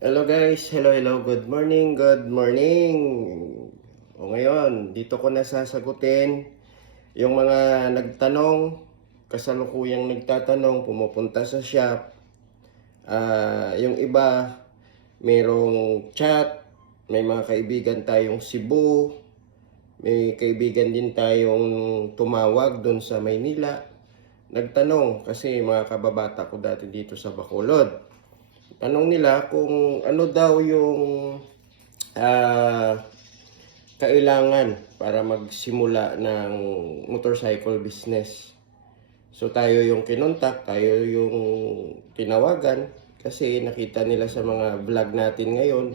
Hello guys, hello, good morning, good morning. O ngayon, dito ko na sasagutin yung mga nagtanong, kasalukuyang nagtatanong, pumupunta sa shop. Yung iba, mayroong chat, may mga kaibigan tayong Cebu, may kaibigan din tayong tumawag doon sa Maynila. Nagtanong kasi mga kababata ko dati dito sa Bacolod. Tanong nila kung ano daw yung ah, kailangan para magsimula ng motorcycle business. So tayo yung kinontak, tayo yung tinawagan kasi nakita nila sa mga vlog natin ngayon,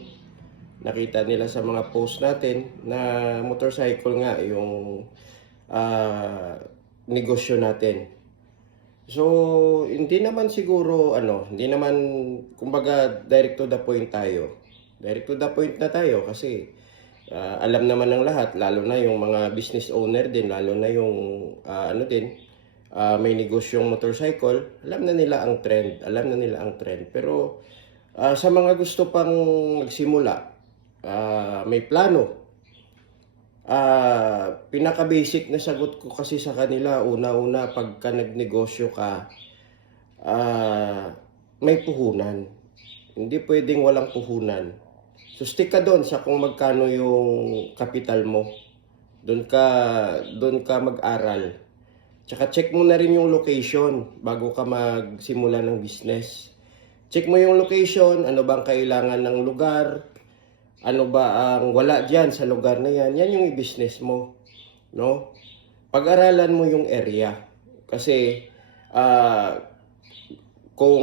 nakita nila sa mga post natin na motorcycle nga yung ah, negosyo natin. So, hindi naman siguro, hindi naman, kumbaga, direct to the point tayo. Direct to the point na tayo kasi alam naman ng lahat, lalo na yung mga business owner din, lalo na yung, may negosyong motorcycle, alam na nila ang trend, alam na nila ang trend. Pero, sa mga gusto pang magsimula, may plano, pinaka-basic na sagot ko kasi sa kanila, una-una, pagka nagnegosyo ka, may puhunan. Hindi pwedeng walang puhunan. So, stick ka doon sa kung magkano yung kapital mo. Doon ka mag-aral. Tsaka check mo na rin yung location bago ka magsimula ng business. Check mo yung location, ano bang kailangan ng lugar, ano ba ang wala diyan sa lugar na yan, yan yung i-business mo, no? Pag-aralan mo yung area. Kasi kung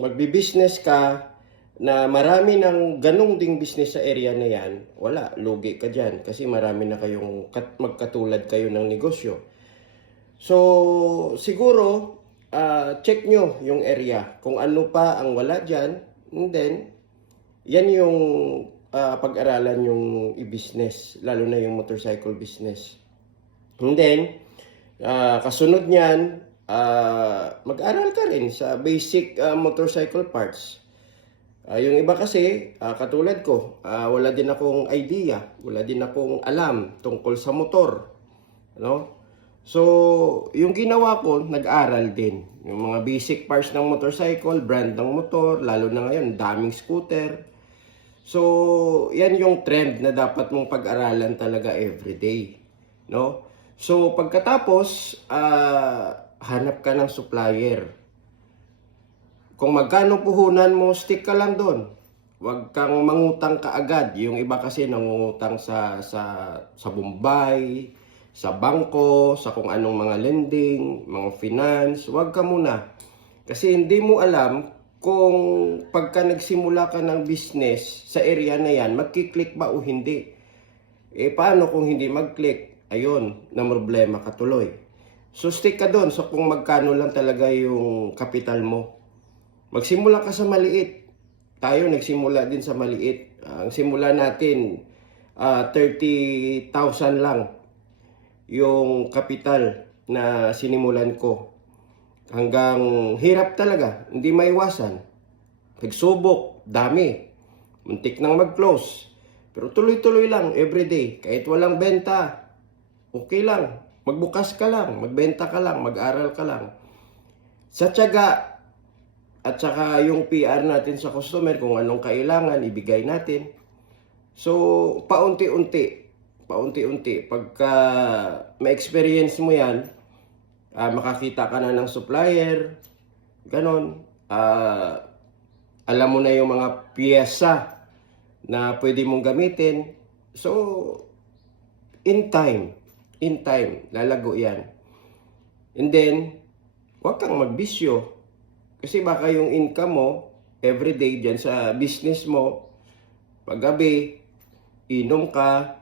magbi-business ka na marami ng ganong ding business sa area na yan, wala, lugi ka diyan kasi marami na kayong magkatulad kayo ng negosyo. So, siguro check nyo yung area kung ano pa ang wala diyan, and then yan yung pag-aralan yung i-business, lalo na yung motorcycle business. And then, kasunod niyan, mag-aral ka rin sa basic motorcycle parts. Yung iba kasi, katulad ko, wala din akong idea, wala din akong alam tungkol sa motor. No? So, yung ginawa ko, nag-aral din. Yung mga basic parts ng motorcycle, brand ng motor, lalo na ngayon, daming scooter. So, yan yung trend na dapat mong pag-aralan talaga everyday, no? So, pagkatapos, hanap ka ng supplier. Kung magkano puhunan mo, stick ka lang doon. Huwag kang mangutang kaagad. Yung iba kasi nangungutang sa Bombay, sa bangko, sa kung anong mga lending, mga finance. Huwag ka muna. Kasi hindi mo alam kung pagka nagsimula ka ng business sa area na yan, magkiklik ba o hindi. Paano kung hindi mag-click? Ayun, na problema ka tuloy. So, stick ka doon sa kung magkano lang talaga yung kapital mo. Magsimula ka sa maliit. Tayo nagsimula din sa maliit. Ang simula natin, 30,000 lang yung kapital na sinimulan ko. Hanggang hirap talaga, hindi maiwasan. Nagsubok, dami. Muntik nang mag-close. Pero tuloy-tuloy lang, everyday. Kahit walang benta, okay lang. Magbukas ka lang, magbenta ka lang, mag-aral ka lang. Sa tiyaga, at saka yung PR natin sa customer, kung anong kailangan, ibigay natin. So, paunti-unti. Paunti-unti. Pagka ma-experience mo yan, makakita ka na ng supplier, ganon. Alam mo na yung mga piyesa na pwede mong gamitin. So, in time, lalago yan. And then, huwag kang magbisyo. Kasi baka yung income mo, everyday dyan sa business mo, paggabi, inom ka,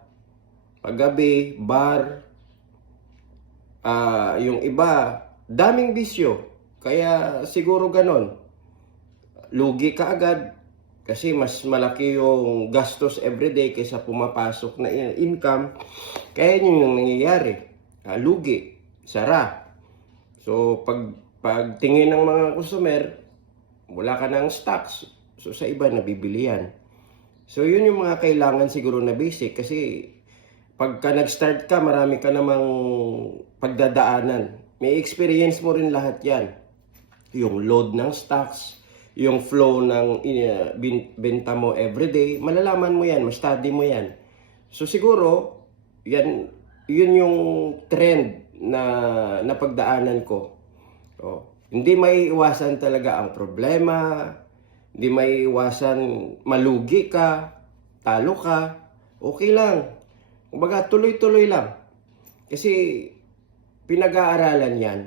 paggabi, bar, yung iba, daming bisyo. Kaya siguro ganon. Lugi ka agad kasi mas malaki yung gastos everyday kaysa pumapasok na income. Kaya yun yung nangyayari. Lugi, sara. So pag tingin ng mga customer, wala ka ng stocks, So sa iba nabibili yan. So yun yung mga kailangan siguro na basic kasi pagka nag-start ka, marami ka namang pagdadaanan. May experience mo rin lahat yan. Yung load ng stocks, yung flow ng benta mo everyday, malalaman mo yan, ma-study mo yan. So siguro, yun yung trend na napagdaanan ko. Hindi maiiwasan talaga ang problema, hindi maiiwasan malugi ka, talo ka, okay lang. Kumbaga, tuloy-tuloy lang. Kasi pinag-aaralan yan.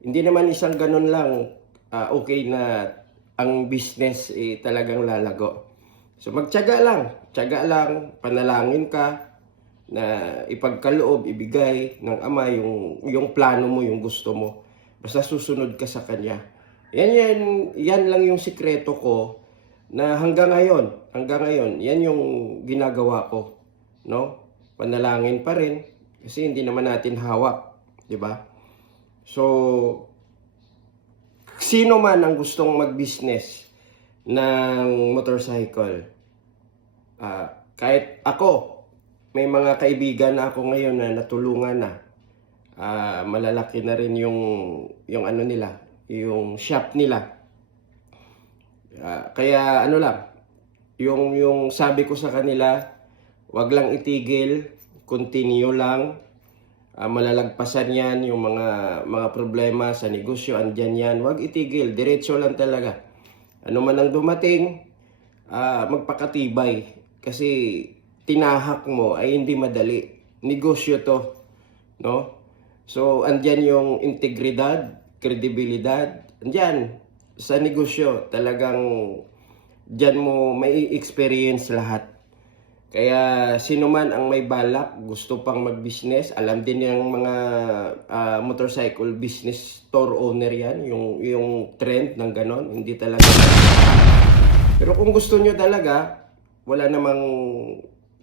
Hindi naman isang ganun lang, okay na ang business talagang lalago. So magtiyaga lang, panalangin ka na ipagkaloob, ibigay ng Ama yung plano mo, yung gusto mo. Basta susunod ka sa Kanya. Yan lang yung sikreto ko na hanggang ngayon, yan yung ginagawa ko, no? Panalangin pa rin kasi hindi naman natin hawak, 'di ba? So sino man ang gustong mag-business ng motorcycle, kahit ako, may mga kaibigan na ako ngayon na natulungan na. Malalaki na rin yung ano nila, yung shop nila. Kaya ano lang, yung sabi ko sa kanila, wag lang itigil, continue lang. Malalagpasan yan, yung mga problema sa negosyo, andyan yan. Wag itigil, diretso lang talaga. Ano man ang dumating, magpakatibay. Kasi tinahak mo ay hindi madali. Negosyo to, no? So, andyan yung integridad, kredibilidad. Andyan, sa negosyo, talagang dyan mo may experience lahat. Kaya sino man ang may balak, gusto pang mag-business, alam din yung mga motorcycle business store owner yan, yung trend ng ganon, hindi talaga. Pero kung gusto nyo talaga, wala namang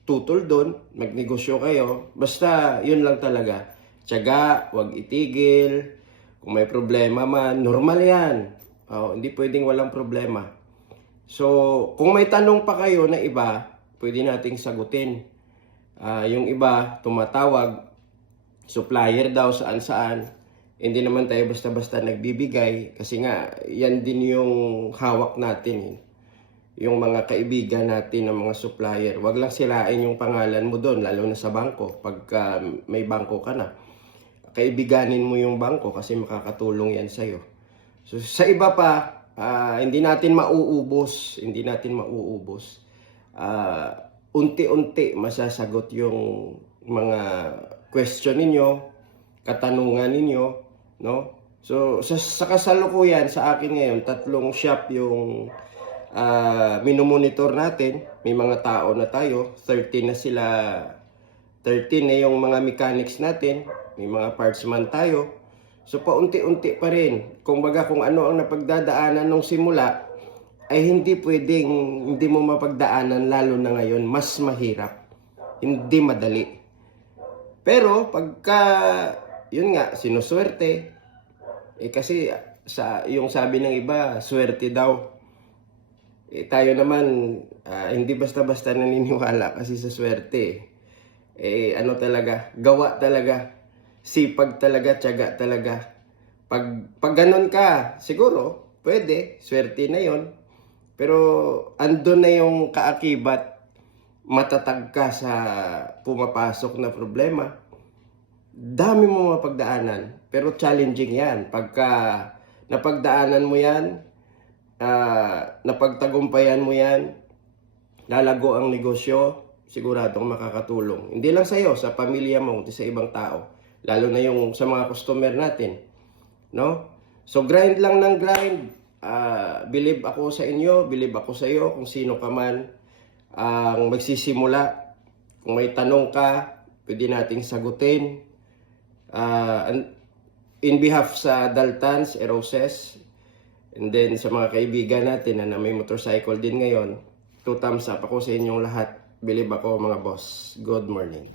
tutol doon, magnegosyo kayo, basta yun lang talaga. Tiyaga, wag itigil, kung may problema man, normal yan. Hindi pwedeng walang problema. So, kung may tanong pa kayo na iba, pwede nating sagutin. Yung iba, tumatawag, supplier daw saan-saan. Hindi naman tayo basta-basta nagbibigay kasi nga, yan din yung hawak natin. Yung mga kaibigan natin ng mga supplier. Wag lang silain yung pangalan mo doon, lalo na sa bangko. Pagka may bangko ka na, kaibiganin mo yung bangko kasi makakatulong yan sa'yo. So, sa iba pa, hindi natin mauubos. Unti-unti masasagot yung mga question ninyo, katanungan ninyo, no? So sa kasalukuyan sa akin ngayon, 3 shop yung minomonitor natin. May mga tao na tayo, 13 na sila. 13 na yung mga mechanics natin, may mga partsman tayo. So paunti-unti pa rin. Kung ano ang napagdadaanan nung simula, ay hindi mo mapagdaanan, lalo na ngayon, mas mahirap. Hindi madali. Pero pagka, yun nga, sinuswerte, kasi yung sabi ng iba, swerte daw. Tayo naman, hindi basta-basta naniniwala kasi sa swerte. Ano talaga, gawa talaga, sipag talaga, tiyaga talaga. Pag ganun ka, siguro, pwede, swerte na yon. Pero andun na yung kaakibat, matatag ka sa pumapasok na problema. Dami mo mapagdaanan, pero challenging yan. Pagka napagdaanan mo yan, napagtagumpayan mo yan, lalago ang negosyo, siguradong makakatulong. Hindi lang sa'yo, sa pamilya mo, sa ibang tao. Lalo na yung sa mga customer natin. No? So grind lang ng grind. Believe ako sa inyo, believe ako sa iyo, kung sino ka man ang magsisimula. Kung may tanong ka, pwede nating sagutin. In behalf sa Daltans, Eroses, and then sa mga kaibigan natin na may motorcycle din ngayon, 2 thumbs up ako sa inyong lahat. Believe ako mga boss. Good morning.